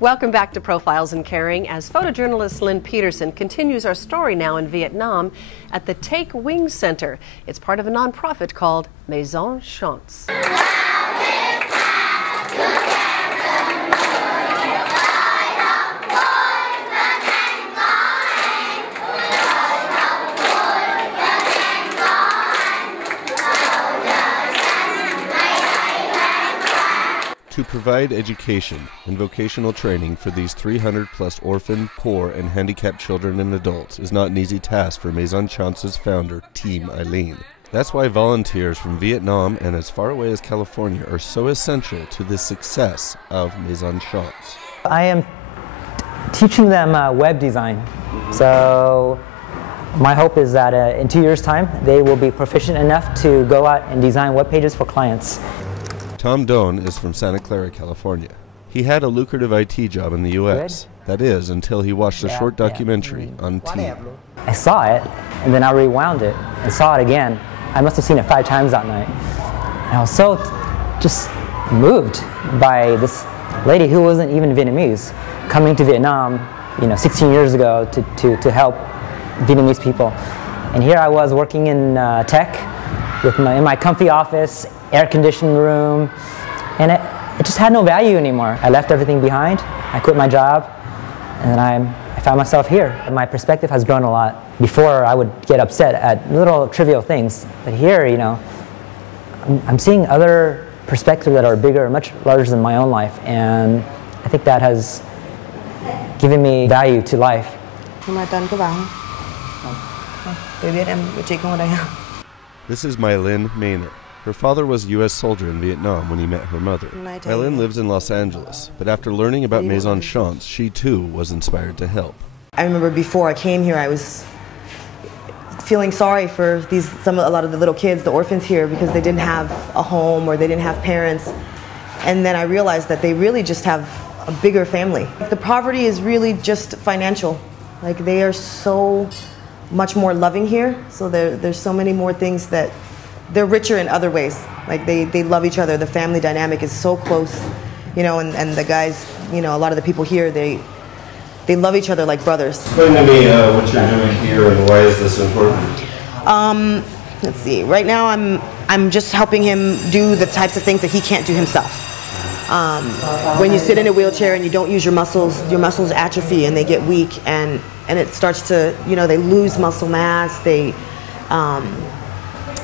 Welcome back to Profiles in Caring as photojournalist Lynn Peterson continues our story now in Vietnam at the Take Wing Center. It's part of a nonprofit called Maison Chance. To provide education and vocational training for these 300-plus orphaned, poor, and handicapped children and adults is not an easy task for Maison Chance's founder, Team Eileen. That's why volunteers from Vietnam and as far away as California are so essential to the success of Maison Chance. I am teaching them web design. So my hope is that in 2 years' time, they will be proficient enough to go out and design web pages for clients. Tom Doan is from Santa Clara, California. He had a lucrative IT job in the U.S. That is, until he watched a short documentary on Team. I saw it, and then I rewound it and saw it again. I must have seen it 5 times that night. And I was so just moved by this lady who wasn't even Vietnamese coming to Vietnam, 16 years ago to help Vietnamese people. And here I was working in tech in my comfy office, air-conditioned room, and it just had no value anymore. I left everything behind, I quit my job, and then I found myself here. My perspective has grown a lot. Before, I would get upset at little trivial things, but here, I'm seeing other perspectives that are bigger, much larger than my own life, and I think that has given me value to life. This is Mylin Maynard. Her father was a U.S. soldier in Vietnam when he met her mother. Mylin lives in Los Angeles, but after learning about Maison Chance, she too was inspired to help. I remember before I came here, I was feeling sorry for a lot of the little kids, the orphans here, because they didn't have a home or they didn't have parents. And then I realized that they really just have a bigger family. The poverty is really just financial. Like, they are so much more loving here, so there's so many more things that they're richer in other ways. Like, they love each other. The family dynamic is so close, and the guys, a lot of the people here, they love each other like brothers. Explain to me what you're doing here and why is this important? Let's see. Right now, I'm just helping him do the types of things that he can't do himself. When you sit in a wheelchair and you don't use your muscles atrophy and they get weak, and it starts to, they lose muscle mass.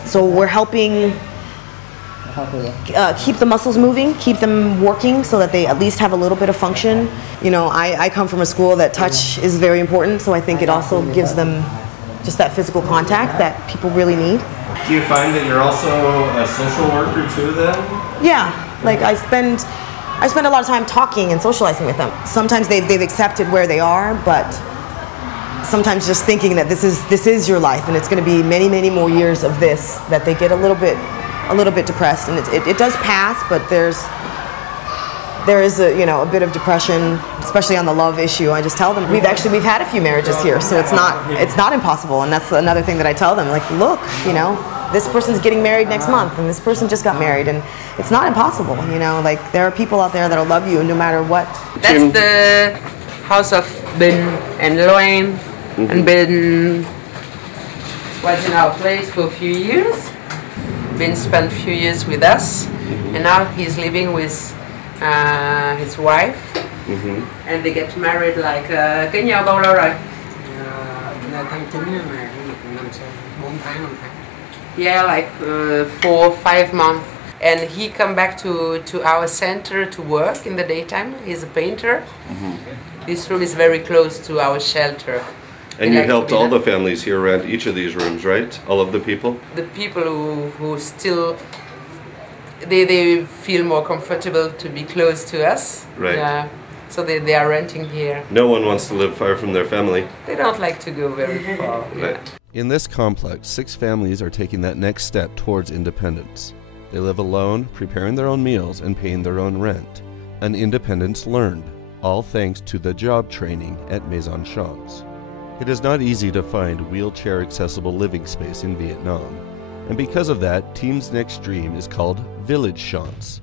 So we're helping keep the muscles moving, keep them working so that they at least have a little bit of function. I come from a school that touch is very important, so I think it also gives them just that physical contact that people really need. Do you find that you're also a social worker too then? Yeah, like I spend a lot of time talking and socializing with them. Sometimes they've accepted where they are, but sometimes just thinking that this is your life and it's going to be many, many more years of this, that they get a little bit depressed, and it does pass, but there is a bit of depression, especially on the love issue. I just tell them we've had a few marriages here, so it's not impossible, and that's another thing that I tell them, like, look, this person's getting married next month, and this person just got married, and it's not impossible, like, there are people out there that'll love you no matter what. That's the house of Ben and Loan. And Ben was in our place for a few years. Ben spent a few years with us, and now he's living with his wife, and they get married like cái nhau bao lâu rồi? Tháng 9 mà 4 tháng. Yeah, like 4-5 months. And he come back to our center to work in the daytime. He's a painter. This room is very close to our shelter. And you helped all the families here around each of these rooms, right? All of the people? The people who still, they feel more comfortable to be close to us. Right. Yeah. So they are renting here. No one wants to live far from their family. They don't like to go very far. Right. In this complex, 6 families are taking that next step towards independence. They live alone, preparing their own meals and paying their own rent. An independence learned, all thanks to the job training at Maison Chance. It is not easy to find wheelchair-accessible living space in Vietnam, and because of that, Team's next dream is called Village Chance.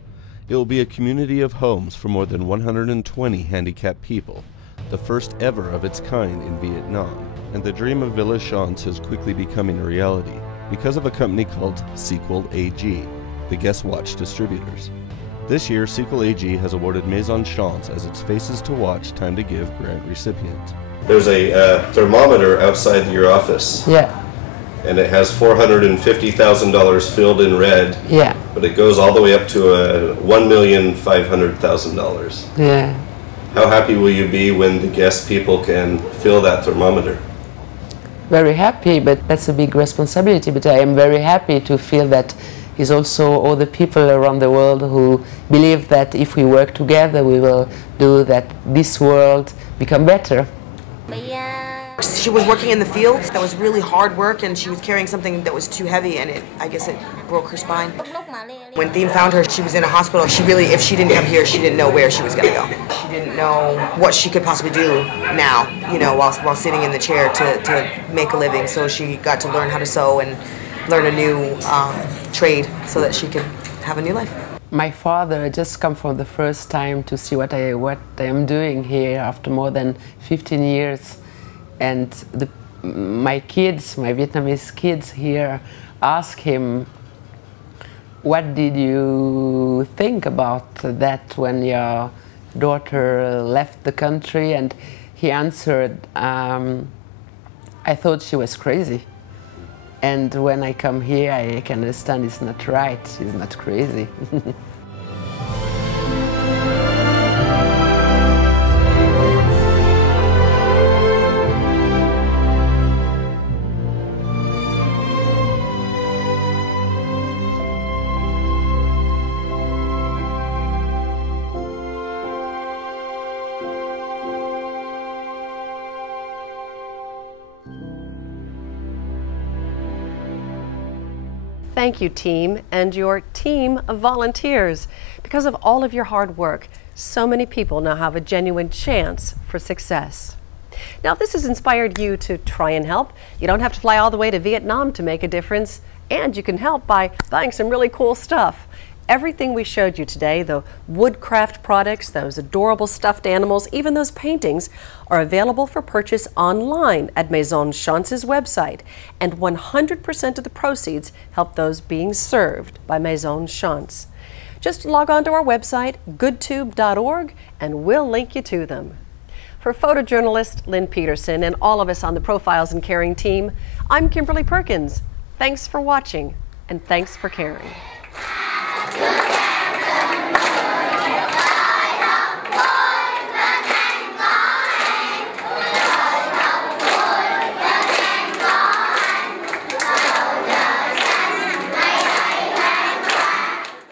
It will be a community of homes for more than 120 handicapped people, the first ever of its kind in Vietnam, and the dream of Villa Chance is quickly becoming a reality because of a company called Sequel AG, the Guest Watch distributors. This year, Sequel AG has awarded Maison Chance as its Faces to Watch Time to Give grant recipient. There's a thermometer outside your office. Yeah. And it has $450,000 filled in red. Yeah. But it goes all the way up to $1,500,000. Yeah. How happy will you be when the guest people can feel that thermometer? Very happy, but that's a big responsibility. But I am very happy to feel that is also all the people around the world who believe that if we work together, we will do that this world become better. She was working in the fields. That was really hard work, and she was carrying something that was too heavy, and I guess it broke her spine. When Thiem found her, she was in a hospital. She really, if she didn't come here, she didn't know where she was going to go. She didn't know what she could possibly do now, you know, while sitting in the chair to make a living. So she got to learn how to sew and learn a new trade so that she could have a new life. My father just come for the first time to see what I am doing here after more than 15 years. And my kids, my Vietnamese kids here, ask him, what did you think about that when your daughter left the country? And he answered, I thought she was crazy. And when I come here, I can understand it's not right, she's not crazy. Thank you, team, and your team of volunteers. Because of all of your hard work, so many people now have a genuine chance for success. Now, if this has inspired you to try and help, you don't have to fly all the way to Vietnam to make a difference, and you can help by buying some really cool stuff. Everything we showed you today, the woodcraft products, those adorable stuffed animals, even those paintings, are available for purchase online at Maison Chance's website, and 100% of the proceeds help those being served by Maison Chance. Just log on to our website, goodtube.org, and we'll link you to them. For photojournalist Lynn Peterson and all of us on the Profiles in Caring team, I'm Kimberly Perkins. Thanks for watching, and thanks for caring.